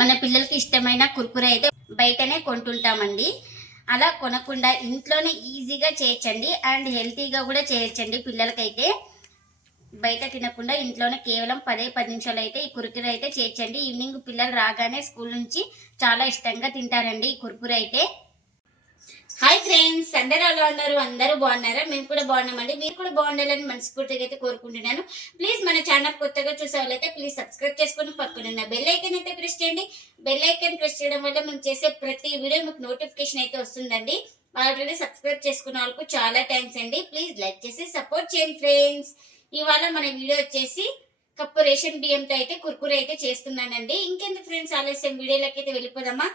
మన పిల్లలకి ఇష్టమైన కుర్కుర అయితే బయటనే కొంటుంటామండి. అలా కొనకుండా ఇంట్లోనే ఈజీగా చేయొచ్చండి అండ్ హెల్తీగా కూడా చేయొచ్చండి పిల్లలకైతే. బయట తినకుండా ఇంట్లోనే కేవలం పదే పది నిమిషాలు అయితే ఈ కుర్కురే అయితే చేయొచ్చండి ఈవినింగ్ పిల్లలు రాగానే స్కూల్ నుంచి చాలా ఇష్టంగా తింటారండి ఈ కుర్కురే అయితే. హాయ్ ఫ్రెండ్స్ అందరూ ఎలా ఉన్నారు? అందరూ బాగున్నారా? మేము కూడా బాగున్నామండి. మీరు కూడా బాగుండాలని మనస్ఫూర్తిగా అయితే కోరుకుంటున్నాను. ప్లీజ్ మన ఛానల్ కొత్తగా చూసే వాళ్ళైతే ప్లీజ్ సబ్స్క్రైబ్ చేసుకుని పక్కనున్న బెల్ ఐకన్ అయితే ప్రెస్ చేయండి. బెల్ ఐకన్ ప్రెస్ చేయడం వల్ల మేము చేసే ప్రతి వీడియో మీకు నోటిఫికేషన్ అయితే వస్తుందండి. ఆల్రెడీ సబ్స్క్రైబ్ చేసుకున్న వాళ్ళకు చాలా థ్యాంక్స్ అండి. ప్లీజ్ లైక్ చేసి సపోర్ట్ చేయండి ఫ్రెండ్స్ ఇవాళ మన వీడియో వచ్చేసి కప్పు రేషన్ బియ్యంతో అయితే కుర్కురే అయితే చేస్తున్నానండి. ఇంకెందుకు ఫ్రెండ్స్ ఆలస్యం? వీడియోలోకి అయితే వెళ్ళిపోదామా?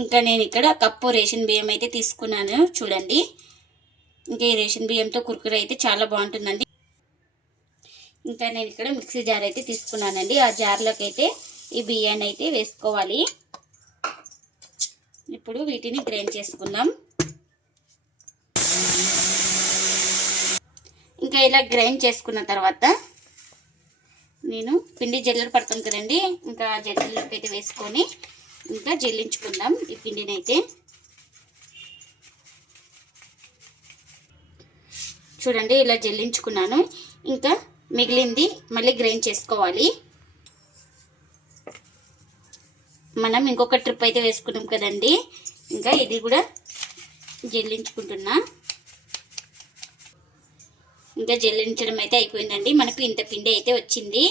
ఇంకా నేను ఇక్కడ కప్పు రేషన్ బియ్యం అయితే తీసుకున్నాను. చూడండి. ఇంకా ఈ రేషన్ బియ్యంతో కుర్కుర అయితే చాలా బాగుంటుందండి. ఇంకా నేను ఇక్కడ మిక్సీ జార్ అయితే తీసుకున్నానండి. ఆ జార్లోకి అయితే ఈ బియ్యాన్ని అయితే వేసుకోవాలి. ఇప్పుడు వీటిని గ్రైండ్ చేసుకుందాం. ఇంకా ఇలా గ్రైండ్ చేసుకున్న తర్వాత నేను పిండి జల్లెలు పడుతుంది కదండి. ఇంకా జల్లెడలోకి అయితే వేసుకొని ఇంకా జల్లించుకుందాం ఈ పిండిని అయితే చూడండి ఇలా జల్లించుకున్నాను ఇంకా మిగిలింది మళ్ళీ గ్రైండ్ చేసుకోవాలి. మనం ఇంకొక ట్రిప్ అయితే వేసుకున్నాం కదండి. ఇంకా ఇది కూడా జల్లించుకుంటున్నా ఇంకా జల్లించడం అయితే అయిపోయిందండి. మనకు ఇంత పిండి అయితే వచ్చింది.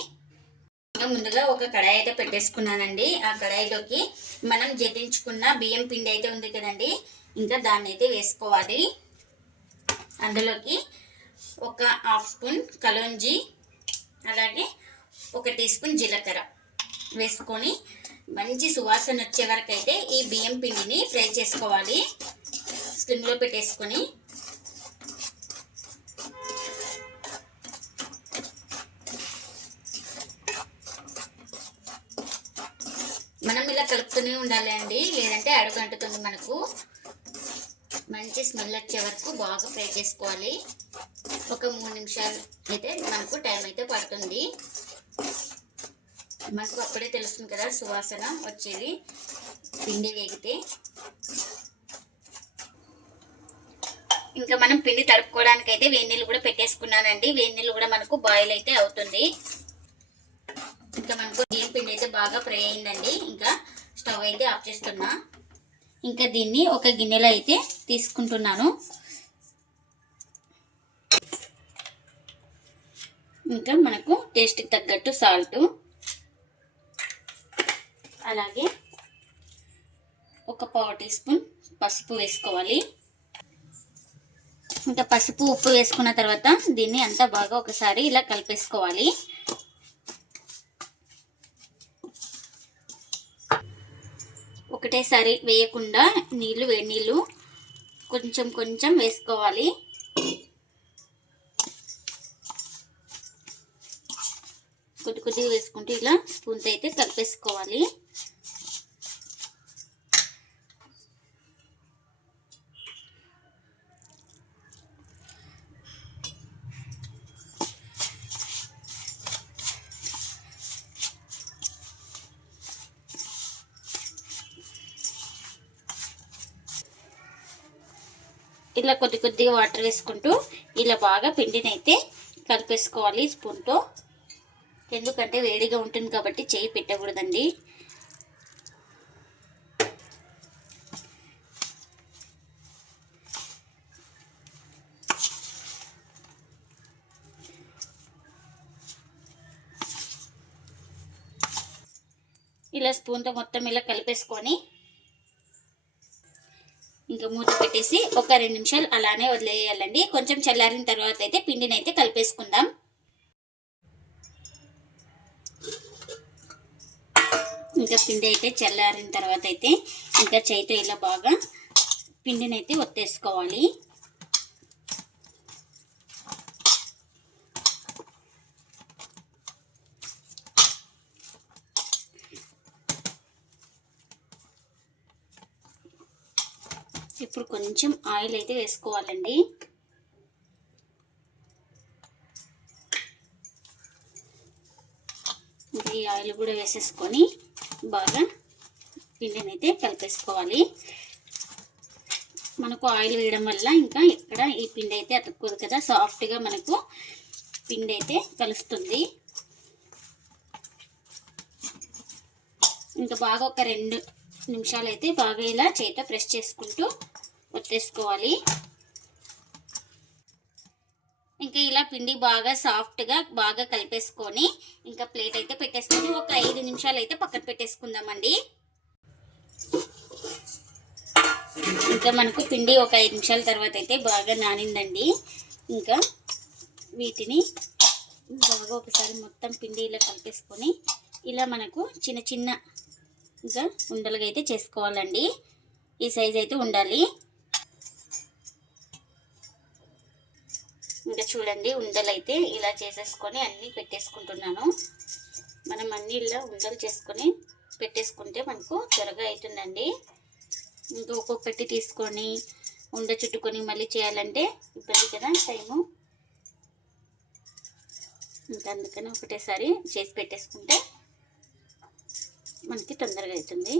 ముందుగా ఒక కడాయి అయితే పెట్టేసుకున్నానండి. ఆ కడాయిలోకి మనం జతించుకున్న బియ్యం పిండి అయితే ఉంది కదండి. ఇంకా దాన్ని అయితే వేసుకోవాలి. అందులోకి ఒక హాఫ్ స్పూన్ కలోంజి అలాగే ఒక టీ స్పూన్ జీలకర్ర వేసుకొని మంచి సువాసన వచ్చే వరకు అయితే ఈ బియ్యం పిండిని ఫ్రై చేసుకోవాలి. స్లిమ్లో పెట్టేసుకొని ఉండాలండి అండి లేదంటే అడుగంటుతుంది మనకు. మంచి స్మెల్ వచ్చే వరకు బాగా ఫ్రై చేసుకోవాలి. ఒక మూడు నిమిషాలు అయితే మనకు టైం అయితే పడుతుంది. మనకు అప్పుడే తెలుస్తుంది కదా సువాసన వచ్చేది. పిండి వేగితే. ఇంకా మనం పిండి తడుపుకోవడానికి అయితే వేడి నీళ్ళు కూడా పెట్టేసుకున్నానండి. వేడి నీళ్ళు కూడా మనకు బాయిల్ అయితే అవుతుంది. ఇంకా మనకు బియ్యం పిండి అయితే బాగా ఫ్రై అయిందండి. ఇంకా స్టవ్ అయితే ఆఫ్ చేస్తున్నా. ఇంకా దీన్ని ఒక గిన్నెలో అయితే తీసుకుంటున్నాను. ఇంకా మనకు టేస్ట్కి తగ్గట్టు సాల్ట్. అలాగే ఒక పావు టీ స్పూన్ పసుపు వేసుకోవాలి. ఇంకా పసుపు ఉప్పు వేసుకున్న తర్వాత దీన్ని అంతా బాగా ఒకసారి ఇలా కలిపేసుకోవాలి. ఒకటేసారి వేయకుండా నీళ్ళు వేడి నీళ్ళు కొంచెం కొంచెం వేసుకోవాలి. కొద్ది కొద్దిగా వేసుకుంటూ ఇలా స్పూన్తో అయితే కలిపేసుకోవాలి. ఇలా కొద్ది కొద్దిగా వాటర్ వేసుకుంటూ ఇలా బాగా పిండిని అయితే కలిపేసుకోవాలి స్పూన్తో. ఎందుకంటే వేడిగా ఉంటుంది కాబట్టి చేయి పెట్టకూడదండి. ఇలా స్పూన్తో మొత్తం ఇలా కలిపేసుకొని ఇంకా మూత పెట్టేసి ఒక రెండు నిమిషాలు అలానే వదిలేయాలండి. కొంచెం చల్లారిన తర్వాత అయితే పిండిని అయితే కలిపేసుకుందాం. ఇంకా పిండి అయితే చల్లారిన తర్వాత అయితే ఇంకా చేయితో ఇలా బాగా పిండిని అయితే ఒత్తేసుకోవాలి. ఇప్పుడు కొంచెం ఆయిల్ అయితే వేసుకోవాలండి. ఈ ఆయిల్ కూడా వేసేసుకొని బాగా పిండిని అయితే కలిపేసుకోవాలి. మనకు ఆయిల్ వేయడం వల్ల ఇంకా ఇక్కడ ఈ పిండి అయితే అతుక్కోదు కదా సాఫ్ట్గా మనకు పిండి అయితే కలుస్తుంది. ఇంకా బాగా ఒక రెండు నిమిషాలు అయితే బాగా ఇలా చేత ప్రెస్ చేసుకుంటూ వచ్చేసుకోవాలి ఇంకా ఇలా పిండి బాగా సాఫ్ట్గా బాగా కలిపేసుకొని ఇంకా ప్లేట్ అయితే పెట్టేసుకొని ఒక ఐదు నిమిషాలు అయితే పక్కన పెట్టేసుకుందామండి. ఇంకా మనకు పిండి ఒక ఐదు నిమిషాల తర్వాత అయితే బాగా నానిందండి. ఇంకా వీటిని బాగా ఒకసారి మొత్తం పిండి ఇలా కలిపేసుకొని ఇలా మనకు చిన్న చిన్న ఇంకా ఉండలుగా అయితే చేసుకోవాలండి. ఈ సైజ్ అయితే ఉండాలి. ఇంకా చూడండి ఉండలు అయితే ఇలా చేసేసుకొని అన్నీ పెట్టేసుకుంటున్నాను. మనం అన్ని ఇలా ఉండలు చేసుకొని పెట్టేసుకుంటే మనకు త్వరగా అవుతుందండి ఇంకా ఒక్కొక్కటి తీసుకొని ఉండ చుట్టుకొని మళ్ళీ చేయాలంటే ఇబ్బంది కదా టైము. ఇంకా అందుకని ఒకటేసారి చేసి పెట్టేసుకుంటే మనకి తొందరగా అవుతుంది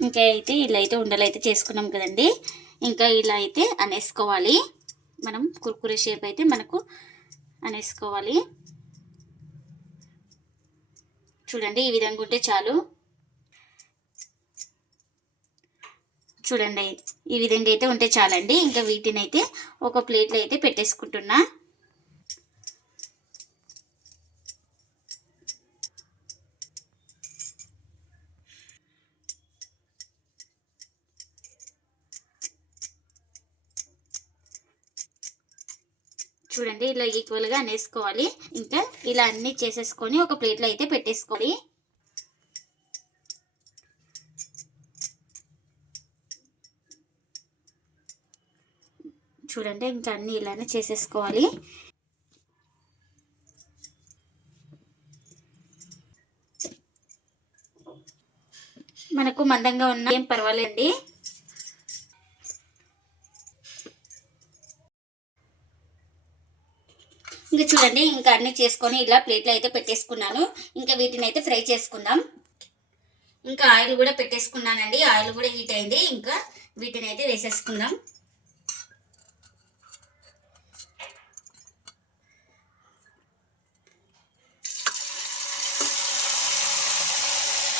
ఇంకా అయితే ఇలా అయితే ఉండలు అయితే చేసుకున్నాం కదండి. ఇంకా ఇలా అయితే అనేసుకోవాలి. మనం కుర్కురే షేప్ అయితే మనకు అనేసుకోవాలి. చూడండి ఈ విధంగా ఉంటే చాలు. చూడండి ఈ విధంగా అయితే ఉంటే చాలండి. ఇంకా వీటిని అయితే ఒక ప్లేట్లో అయితే పెట్టేసుకుంటున్నా. చూడండి ఇలా ఈక్వల్గా అనేసుకోవాలి. ఇంకా ఇలా అన్ని చేసేసుకొని ఒక ప్లేట్లో అయితే పెట్టేసుకోవాలి. చూడండి ఇంకా అన్ని ఇలానే చేసేసుకోవాలి. మనకు మందంగా ఉన్న ఏం పర్వాలేదండి. ఇంకా చూడండి ఇంకా అన్ని చేసుకొని ఇలా ప్లేట్లో అయితే పెట్టేసుకున్నాను. ఇంకా వీటిని అయితే ఫ్రై చేసుకుందాం. ఇంకా ఆయిల్ కూడా పెట్టేసుకున్నానండి. ఆయిల్ కూడా హీట్ అయింది. ఇంకా వీటిని అయితే వేసేసుకుందాం.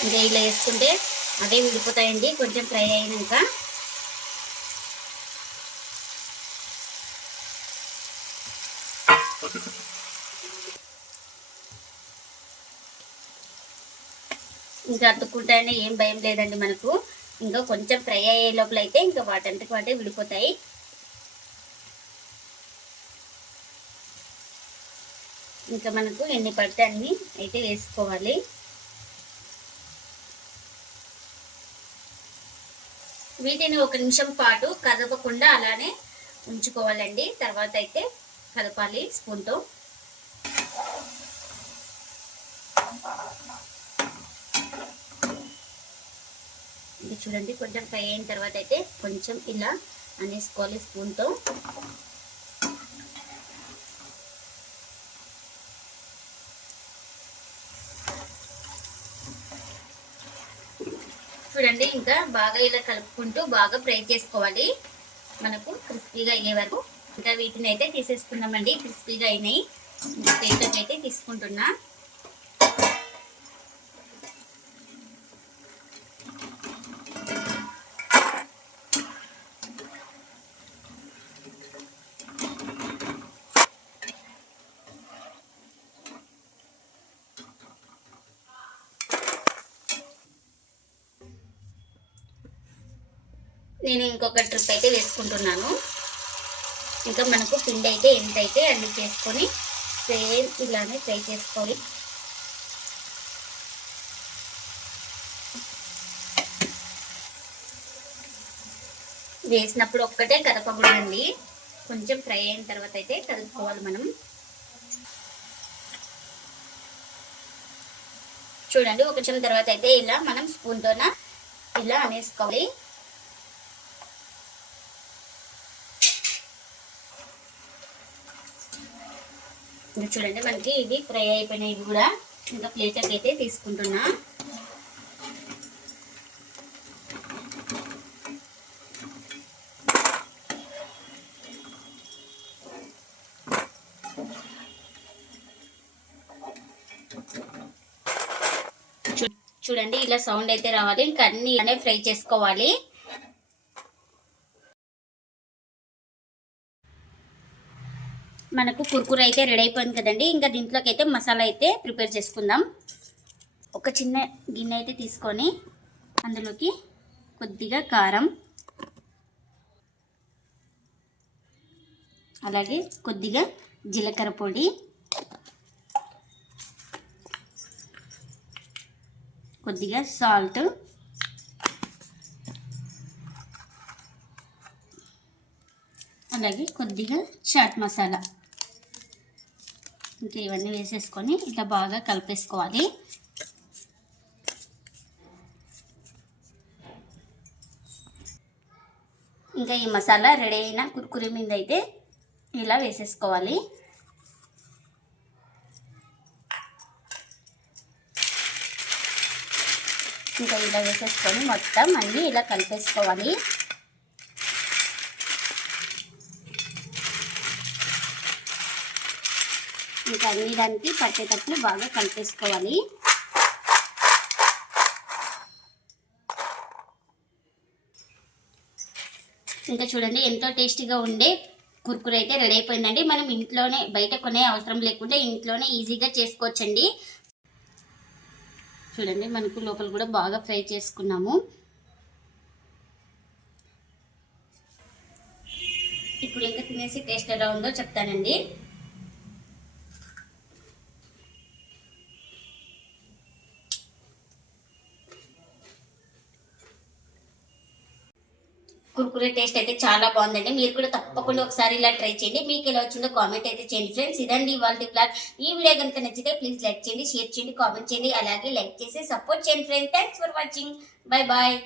ఇంకా ఇలా వేసుకుంటే అదే విడిపోతాయండి. కొంచెం ఫ్రై అయినాక. ఇంకా అతుక్కుంటాయని ఏం భయం లేదండి మనకు. ఇంకా కొంచెం ఫ్రై అయ్యే లోపల అయితే ఇంకా వాటంతకు వాటే విడిపోతాయి. ఇంకా మనకు ఎన్ని పడితే అన్ని అయితే వేసుకోవాలి. వీటిని ఒక నిమిషం పాటు కదపకుండా అలానే ఉంచుకోవాలండి. తర్వాత అయితే కదపాలి స్పూన్తో. ఇది చూడండి కొంచెం ఫ్రై అయిన తర్వాత అయితే కొంచెం ఇలా అనేసుకోవాలి స్పూన్తో. చూడండి ఇంకా బాగా ఇలా కలుపుకుంటూ బాగా ఫ్రై చేసుకోవాలి. మనకు క్రిస్పీగా అయ్యే వరకు ఇంకా వీటిని అయితే తీసేసుకున్నామండి క్రిస్పీగా అయినాయి. ప్లేట్లోకి అయితే తీసుకుంటున్నా. నేను ఇంకొక ట్రిప్ అయితే వేసుకుంటున్నాను. ఇంకా మనకు పిండి అయితే ఎంత అయితే అన్ని చేసుకొని సేమ్ ఇలానే ఫ్రై చేసుకోవాలి. వేసినప్పుడు ఒక్కటే కదపకూడదండి. కొంచెం ఫ్రై అయిన తర్వాత అయితే కలుపుకోవాలి మనం. చూడండి ఒక నిమిషం తర్వాత అయితే ఇలా మనం స్పూన్తోన ఇలా అనేసుకోవాలి. ఇంకా చూడండి మనకి ఇవి ఫ్రై అయిపోయినాయి ఇవి కూడా. ఇంకా ప్లేట్లోకి అయితే తీసుకుంటున్నా. చూ- చూడండి ఇలా సౌండ్ అయితే రావాలి. ఇంకా అన్ని ఫ్రై చేసుకోవాలి. మనకు కుర్కుర అయితే రెడీ అయిపోయింది కదండి. ఇంకా దీంట్లోకి అయితే మసాలా అయితే ప్రిపేర్ చేసుకుందాం. ఒక చిన్న గిన్నె అయితే తీసుకొని అందులోకి కొద్దిగా కారం అలాగే కొద్దిగా జీలకర్ర పొడి కొద్దిగా సాల్ట్ అలాగే కొద్దిగా చాట్ మసాలా. ఇంకా ఇవన్నీ వేసేసుకొని ఇట్లా బాగా కలిపేసుకోవాలి. ఇంకా ఈ మసాలా రెడీ అయిన కుర్కురి మీద అయితే ఇలా వేసేసుకోవాలి. ఇంకా ఇలా వేసేసుకొని మొత్తం అన్నీ ఇలా కలిపేసుకోవాలి. ఇంకా అన్ని పట్టేటట్లు బాగా కలిపేసుకోవాలి. ఇంకా చూడండి ఎంతో టేస్టీగా ఉండే కుర్కురు అయితే రెడీ అయిపోయిందండి. మనం ఇంట్లోనే బయట కొనే అవసరం లేకుండా ఇంట్లోనే ఈజీగా చేసుకోవచ్చండి. చూడండి మనకు లోపల కూడా బాగా ఫ్రై చేసుకున్నాము. ఇప్పుడు ఇంకా తినేసి టేస్ట్ ఎలా ఉందో చెప్తానండి. కుర్కురే టేస్ట్ అయితే చాలా బాగుందండి. మీరు కూడా తప్పకుండా ఒకసారి ఇలా ట్రై చేయండి. మీకు ఎలా వచ్చిందో కామెంట్ అయితే చేయండి. ఫ్రెండ్స్ ఇదండి ఇవాళ బ్లాగ్ ఈ వీడియో కనుక నచ్చితే ప్లీజ్ లైక్ చేయండి షేర్ చేయండి కామెంట్ చేయండి. అలాగే లైక్ చేసి సపోర్ట్ చేయండి friends. Thanks for watching bye bye